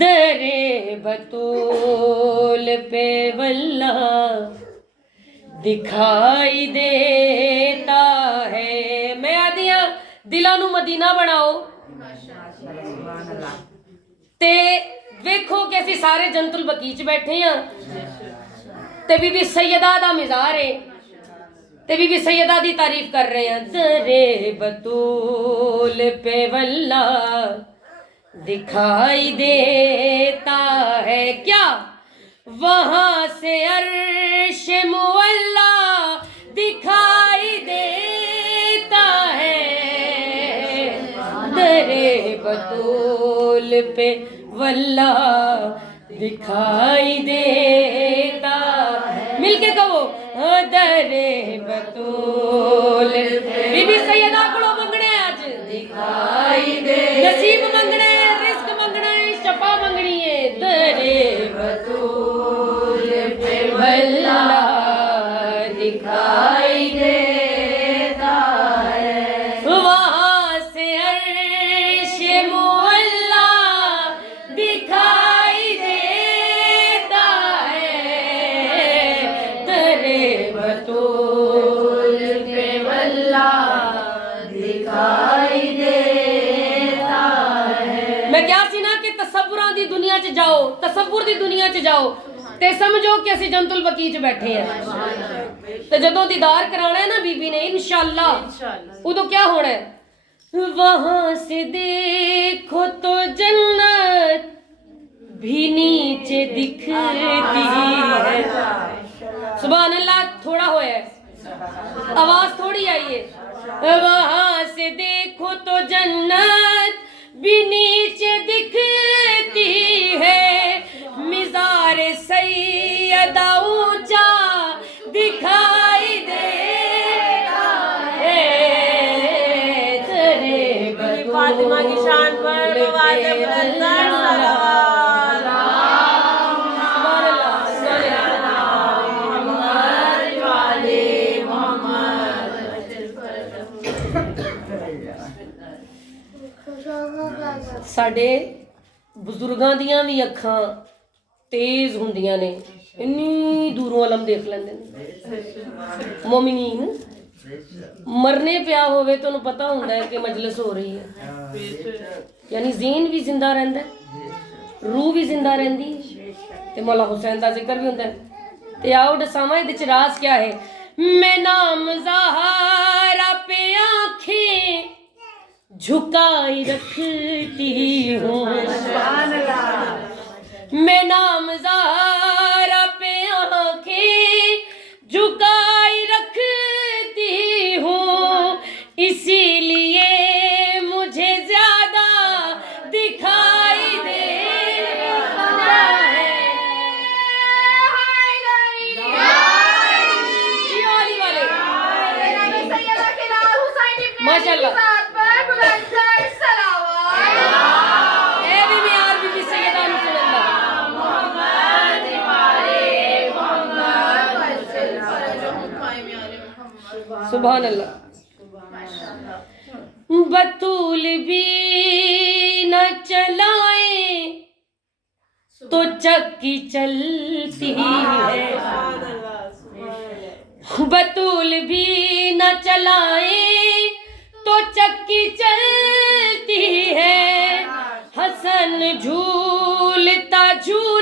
درے بطول پہ واللہ دکھائی دیتا ہے. میں آدھی ہاں دلاں نوں مدینہ بناؤ تے ویکھو کہ اسی سارے جنت البقیع چ بیٹھے ہاں تے بی بی سیدہ دا مزار ہے تے بی بی سیدہ دی تعریف کر رہے ہیں. درے بطول پہ واللہ دکھائی دیتا ہے کیا وہاں سے عرش معلیٰ دکھائی دیتا ہے. درے بطول پہ واللہ دکھائی دیتا ہے. مل کے کہو درے بطول بی بی سیدہ کڑو منگنے آج دکھائی دے نصیب منگنے رزق منگنا ہے شفا منگنی ہے. درے بطول پہ واللہ دکھائی دیتا ہے وہاں سے عرش معلیٰ دکھائی دیتا ہے. درے بطول پہ واللہ دکھائی دیتا ہے. میں کیا سی نا کہ تصوراں دی دنیا چ جاؤ تصور دی دنیا چ جاؤ تے سمجھو کہ اسی جنت البقیع چ بیٹھے ہیں تے جدوں دیدار کرانا ہے نا بی بی نے انشاءاللہ ادو کیا ہونا ہے. وہاں سے دیکھو تو جنت بھی نیچے دکھتی ہے. سبحان اللہ تھوڑا ہوا ہے آواز تھوڑی آئی ہے. وہاں سے دیکھو تو جنت بھی نیچے دکھتی ہے مزار سیدہ اونچا دکھائی دیتا ہے. درے فاطمہ کی شان پر نواز بلندر صلوات. سبحان اللہ سبحان اللہ. ساڈے بزرگاں دیاں بھی اکھاں تیز ہوندیاں نے انی دوروں علم دیکھ لیندے نے. مومنین مرنے پیا ہوئے تو انہوں پتہ ہوندہ ہے کہ مجلس ہو رہی ہے یعنی ذہن بھی زندہ رہندا ہے روح بھی زندہ رہندی ہے تے مولا حسین دا ذکر بھی ہوندہ ہے. تے آؤ دساواں اِدھ وچ راز کیا ہے. میں نام زہرا پہ آنکھیں جھکائی رکھتی ہوں. میں نام زہرا پہ آنکھیں جھکائی رکھتی ہوں اسی لیے مجھے زیادہ دکھائی دیتا ہے. ماشاء اللہ اے بی بی آر بی بی سیدہ رسول اللہ سبحان اللہ. بطول بھی نہ چلائیں تو چکی چلتی ہے. بطول بھی نہ چلائیں تو چکی چلتی ہے. حسن جھولتا جھولتا